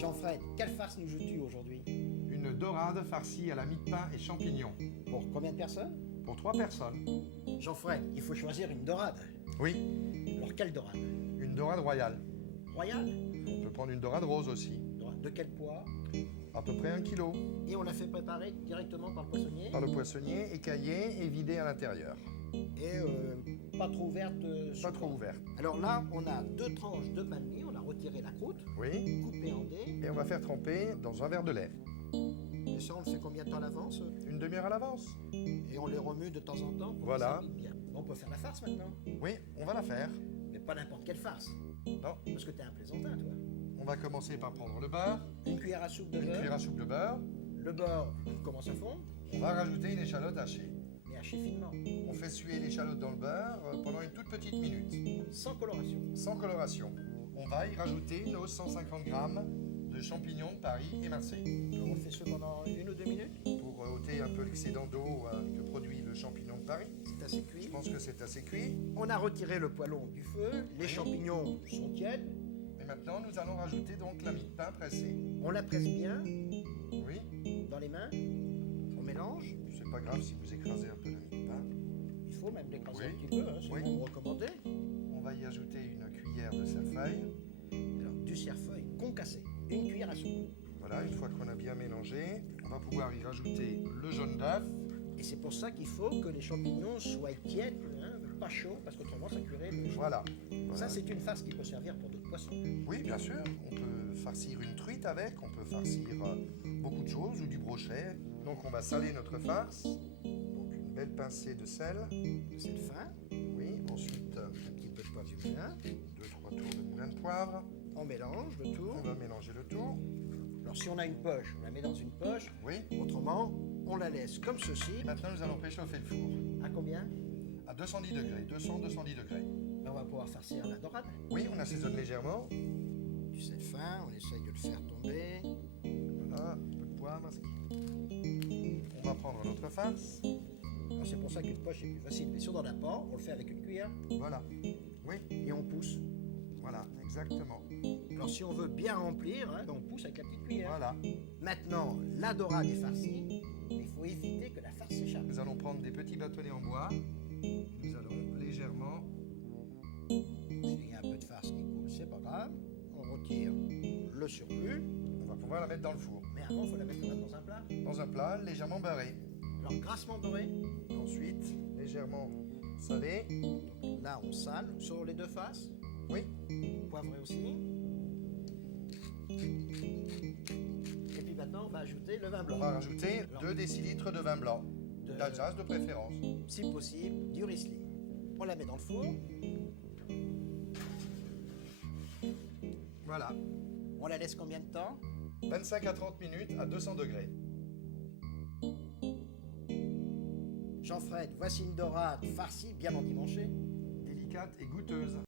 Jean-Fred, quelle farce nous joues-tu aujourd'hui? Une dorade farcie à la mie de pain et champignons. Pour combien de personnes? Pour 3 personnes. Jean-Fred, il faut choisir une dorade. Oui, Alors quelle dorade? une dorade royale. Royale? On peut prendre une dorade rose aussi. Dorade de quel poids? À peu près 1 kilo. Et on la fait préparer directement par le poissonnier? Par le poissonnier, écaillée et vidée à l'intérieur. Et pas trop ouverte? Pas trop ouverte. Alors là, on a 2 tranches de pain de mie, on a retiré la croûte, Oui. coupée en dés. Et on va faire tremper dans un verre de lait. Et ça, on le fait combien de temps à l'avance? Une demi-heure à l'avance. Et on les remue de temps en temps pour Voilà. que ça mie bien. On peut faire la farce maintenant. Oui, on va la faire. Mais pas n'importe quelle farce. Non. Parce que t'es un plaisantin, toi. On va commencer par prendre le beurre, Une cuillère à soupe de une beurre. cuillère à soupe de beurre. Le beurre commence à fondre, On va rajouter une échalote hachée. mais haché finement, On fait suer l'échalote dans le beurre pendant une toute petite minute. sans coloration. Sans coloration. On va y rajouter nos 150 grammes de champignons de Paris et Marseille. Alors on fait ce pendant 1 ou 2 minutes. Pour ôter un peu l'excédent d'eau que produit le champignon de Paris. C'est assez cuit. Je pense que c'est assez cuit. On a retiré le poêlon du feu, les champignons sont tièdes. Et maintenant, nous allons rajouter donc la mie de pain pressée. On la presse bien Oui, dans les mains. On mélange. c'est pas grave si vous écrasez un peu la mie de pain. Il faut même l'écraser Oui. un petit peu, hein, c'est Oui. bon recommandé. On va y ajouter une cuillère de cerfeuil. Alors du cerfeuil concassé, une cuillère à soupe. Voilà, une fois qu'on a bien mélangé, on va pouvoir y rajouter le jaune d'œuf. Et c'est pour ça qu'il faut que les champignons soient tièdes, hein, pas chauds, parce qu'autrement ça cuirait le chaud. Voilà. Ça c'est une farce qui peut servir pour d'autres poissons. Oui, bien sûr. On peut farcir une truite avec, on peut farcir beaucoup de choses ou du brochet. Donc on va saler notre farce. Donc une belle pincée de sel. C'est le fin, Oui, ensuite un petit peu de poivre du moulin. 2-3 tours de moulin de poivre. On mélange le tout. On va mélanger le tout. Alors si on a une poche, on la met dans une poche. Oui. Autrement, on la laisse comme ceci. Maintenant, nous allons préchauffer le four À combien? à 210 degrés, 200-210 degrés. On va pouvoir farcir la dorade. Oui, on assaisonne légèrement. Du sel fin, on essaye de le faire tomber. Voilà, un peu de poivre. On va prendre notre farce. Alors c'est pour ça qu'une poche est plus facile. Mais si on n'en a pas, on le fait avec une cuillère Voilà. Oui, et on pousse. voilà, exactement. Alors si on veut bien remplir, hein, on pousse avec la petite cuillère. Voilà. Maintenant, la dorade est farcie. Il faut éviter que la farce s'échappe. Nous allons prendre des petits bâtonnets en bois. Nous allons légèrement. S'il y a un peu de farce qui coule, c'est pas grave. On retire le surplus. On va pouvoir la mettre dans le four. Mais avant, il faut la mettre dans un plat. Dans un plat légèrement beurré. Alors grassement beurré. Ensuite, légèrement salé. Là, on sale sur les deux faces. Oui. Poivré aussi. Et puis maintenant, on va ajouter le vin On blanc. va rajouter Alors, 2 décilitres de vin blanc. De- D'Alsace de préférence. Si possible, du Riesling. On la met dans le four. Voilà. On la laisse combien de temps? 25 à 30 minutes à 200 degrés. Jean-Fred, voici une dorade farcie bien endimanchée. Délicate et goûteuse.